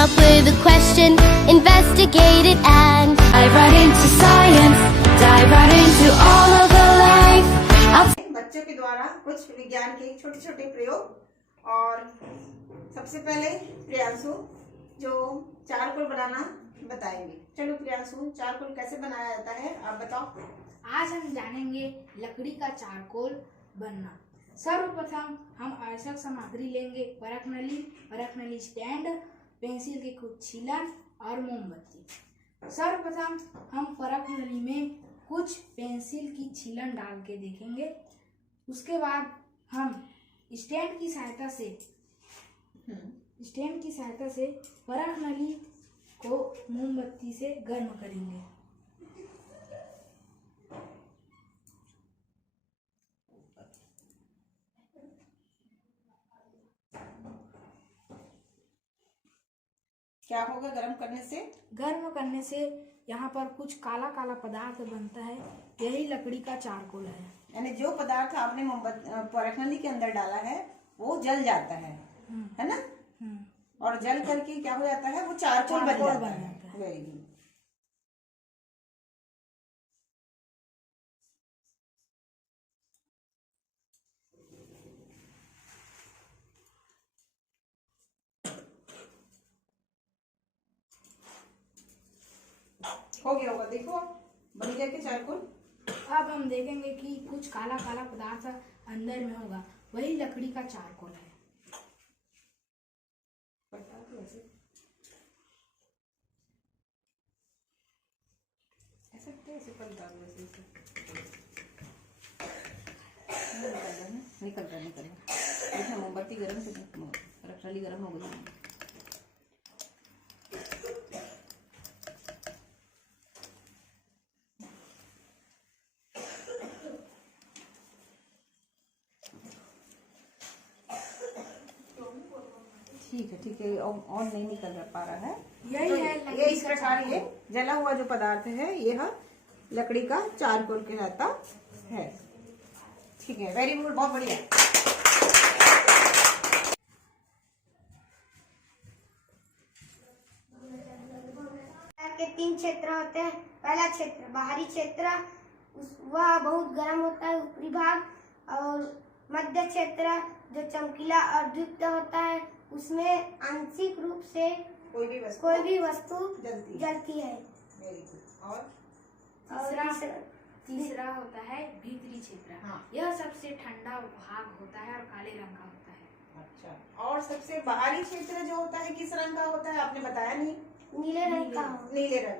up with a question, investigate it and dive right into science, dive right into all of the life. बच्चों के द्वारा कुछ विज्ञान के छोटे छोटे प्रयोग। और सबसे पहले प्रियांशु जो चारकोल बनाना बताएंगे। चलो प्रियांशु, चारकोल कैसे बनाया जाता है आप बताओ। आज हम जानेंगे लकड़ी का चारकोल बनना। सर्वप्रथम हम आवश्यक सामग्री लेंगे। परख नली स्टैंड, पेंसिल के कुछ छीलन और मोमबत्ती। सर्वप्रथम हम परख नली में कुछ पेंसिल की छीलन डाल के देखेंगे। उसके बाद हम स्टैंड की सहायता से परख नली को मोमबत्ती से गर्म करेंगे। क्या होगा गर्म करने से? यहाँ पर कुछ काला काला पदार्थ बनता है, यही लकड़ी का चारकोल है। यानी जो पदार्थ आपने परख नली के अंदर डाला है वो जल जाता है ना? और जल करके क्या हो जाता है, वो चारकोल बन जाता है। Very good. हो गया होगा, देखो बन गया कि चारकोल। अब हम देखेंगे कि कुछ काला काला पदार्थ अंदर में होगा, वही लकड़ी का चारकोल है। निकल रहा मोमबत्ती गर्म से रखली गर्म हो गई। ठीक है ऑन नहीं निकल पा रहा है। यही तो है ये इस प्रकार ये जला हुआ जो पदार्थ है यह लकड़ी का चारकोल कहलाता है। ठीक है, वेरी गुड, बहुत बढ़िया। के 3 क्षेत्र होते हैं। पहला क्षेत्र बाहरी क्षेत्र, वह बहुत गर्म होता है, ऊपरी भाग। और मध्य क्षेत्र जो चमकीला और दीप्त होता है, उसमें आंशिक रूप से कोई भी वस्तु जलती है। Very good. और तीसरा होता है भीतरी क्षेत्र। यह सबसे ठंडा भाग होता है और काले रंग का होता है। अच्छा, और सबसे बाहरी क्षेत्र जो होता है किस रंग का होता है आपने बताया नहीं? नीले रंग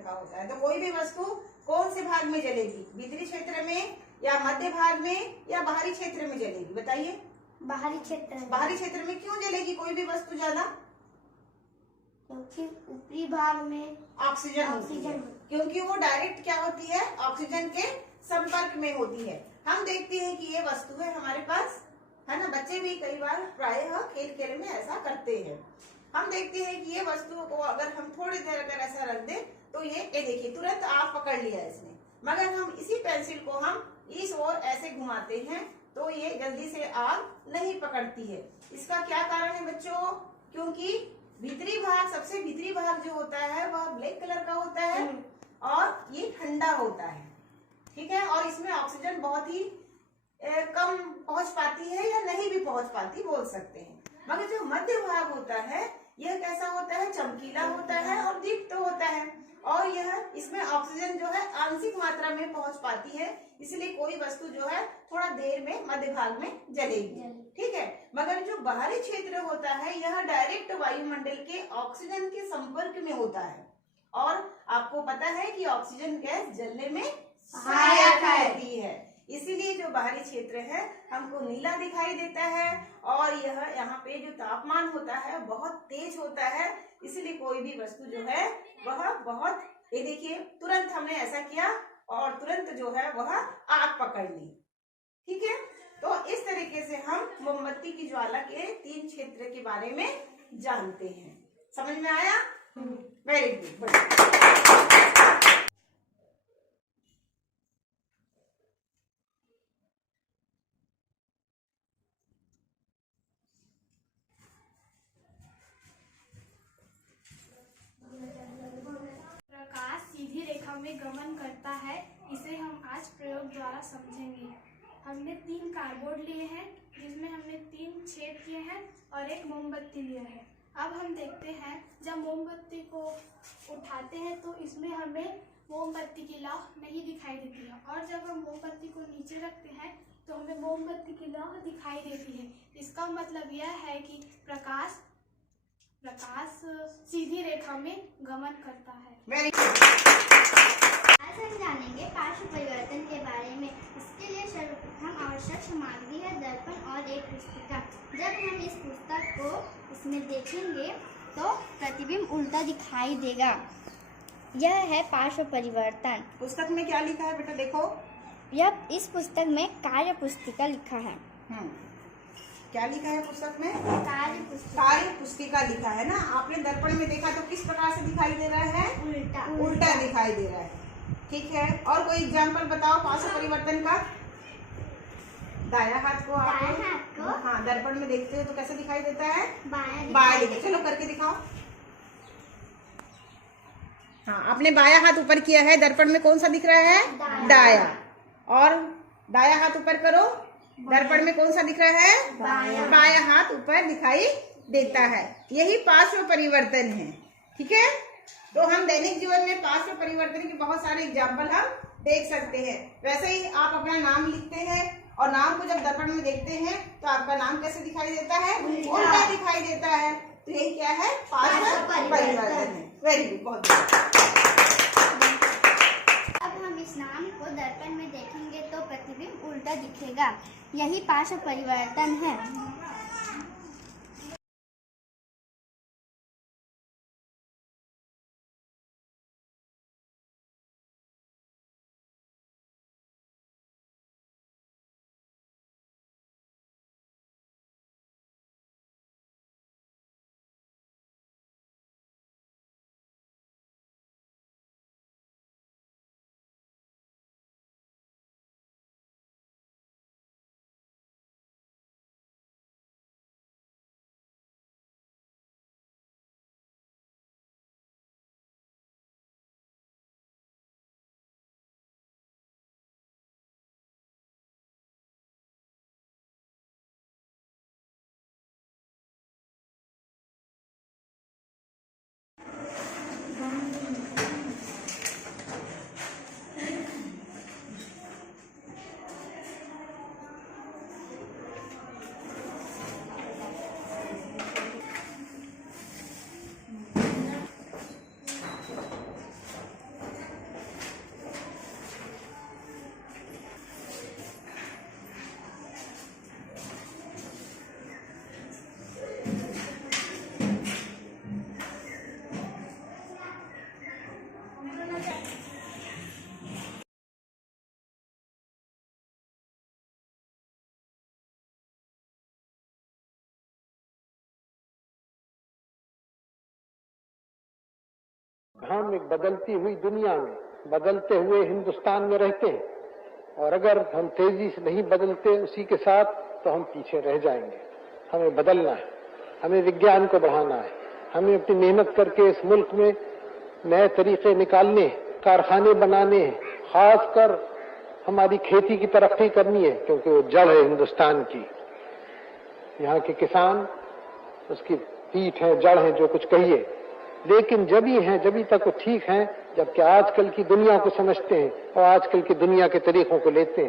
का होता है। तो कोई भी वस्तु कौन से भाग में जलेगी, भीतरी क्षेत्र में या मध्य भाग में या बाहरी क्षेत्र में जलेगी? बताइए। बाहरी क्षेत्र में क्यों जलेगी कोई भी वस्तु ज्यादा? क्योंकि ऊपरी भाग में ऑक्सीजन क्योंकि वो डायरेक्ट क्या होती है, ऑक्सीजन के संपर्क में होती है। हम देखते हैं कि ये वस्तु है हमारे पास, है ना? बच्चे भी कई बार प्रायः खेल में ऐसा करते हैं। हम देखते हैं कि ये वस्तुओं को अगर हम थोड़ी देर अगर ऐसा रख दें तो ये देखिए तुरंत आग पकड़ लिया इसने। मगर हम इसी पेंसिल को हम इस ओर ऐसे घुमाते हैं तो ये जल्दी से आग नहीं पकड़ती है। इसका क्या कारण है बच्चों? क्योंकि सबसे भीतरी भाग जो होता है वह ब्लैक कलर का होता है और ये ठंडा होता है। ठीक है, और इसमें ऑक्सीजन बहुत ही कम पहुंच पाती है या नहीं भी पहुंच पाती बोल सकते हैं। मगर जो मध्य भाग होता है यह कैसा होता है, चमकीला होता है और दीप्त होता है। और यह इसमें ऑक्सीजन जो है आंशिक मात्रा में पहुंच पाती है, इसलिए कोई वस्तु जो है थोड़ा देर में मध्य भाग में जलेगी। ठीक है, मगर जो बाहरी क्षेत्र होता है यह डायरेक्ट वायुमंडल के ऑक्सीजन के संपर्क में होता है। और आपको पता है कि ऑक्सीजन गैस जलने में सहायक होती है, इसीलिए जो बाहरी क्षेत्र है हमको नीला दिखाई देता है। और यह यहाँ पे जो तापमान होता है बहुत तेज होता है, इसलिए कोई भी वस्तु जो है वह बहुत, ये देखिए तुरंत हमने ऐसा किया और तुरंत जो है वह आग पकड़ ली। ठीक है, तो इस तरीके से हम मोमबत्ती की ज्वाला के 3 क्षेत्र के बारे में जानते हैं। समझ में आया? Very good. आज प्रयोग द्वारा समझेंगे। हमने 3 कार्डबोर्ड लिए हैं जिसमें हमने 3 छेद किए हैं और एक मोमबत्ती लिया है। अब हम देखते हैं जब मोमबत्ती को उठाते हैं तो इसमें हमें मोमबत्ती की लौ नहीं दिखाई देती है और जब हम मोमबत्ती को नीचे रखते हैं तो हमें मोमबत्ती की लौ दिखाई देती है। इसका मतलब यह है कि प्रकाश सीधी रेखा में गमन करता है। वेरी आज हम जानेंगे पार्श्व परिवर्तन के बारे में। इसके लिए सर्वप्रथम आवश्यक सामग्री है दर्पण और एक पुस्तिका। जब हम इस पुस्तक को इसमें देखेंगे तो प्रतिबिंब उल्टा दिखाई देगा। यह है पार्श्व परिवर्तन। पुस्तक में क्या लिखा है बेटा? देखो, यह इस पुस्तक में कार्य पुस्तिका लिखा है। क्या लिखा है पुस्तक में? कार्य पुस्तिका। कार्य पुस्तिका लिखा है ना। आपने दर्पण में देखा तो किस प्रकार से दिखाई दे रहा है? उल्टा दिखाई दे रहा है। ठीक है, और कोई एग्जाम्पल बताओ पार्श्व परिवर्तन का। दाया हाथ को हाँ दर्पण में देखते हो तो कैसे दिखाई देता है? बाया दिखाई। चलो करके दिखाओ। हाँ, आपने बाया हाथ ऊपर किया है, दर्पण में कौन सा दिख रहा है? दाया। और दाया हाथ ऊपर करो, दर्पण में कौन सा दिख रहा है? बाया हाथ ऊपर दिखाई देता है। यही पार्श्व परिवर्तन है। ठीक है, तो हम दैनिक जीवन में पार्श्व परिवर्तन के बहुत सारे एग्जाम्पल हम देख सकते हैं। वैसे ही आप अपना नाम लिखते हैं और नाम को जब दर्पण में देखते हैं तो आपका नाम कैसे दिखाई देता है? उल्टा दिखाई देता है। तो यही क्या है? पार्श्व परिवर्तन है। वेरी गुड, बहुत अब हम इस नाम को दर्पण में देखेंगे तो प्रतिबिंब उल्टा दिखेगा। यही पार्श्व परिवर्तन है। हम एक बदलती हुई दुनिया में, बदलते हुए हिंदुस्तान में रहते हैं और अगर हम तेजी से नहीं बदलते उसी के साथ तो हम पीछे रह जाएंगे। हमें बदलना है, हमें विज्ञान को बढ़ाना है, हमें अपनी मेहनत करके इस मुल्क में नए तरीके निकालने, कारखाने बनाने, खासकर हमारी खेती की तरक्की करनी है क्योंकि वो जड़ है हिंदुस्तान की। यहाँ के किसान उसकी पीठ है, जड़ है, जो कुछ कहिए, लेकिन जभी तक वो ठीक हैं जबकि आजकल की दुनिया को समझते हैं और आजकल की दुनिया के तरीकों को लेते हैं।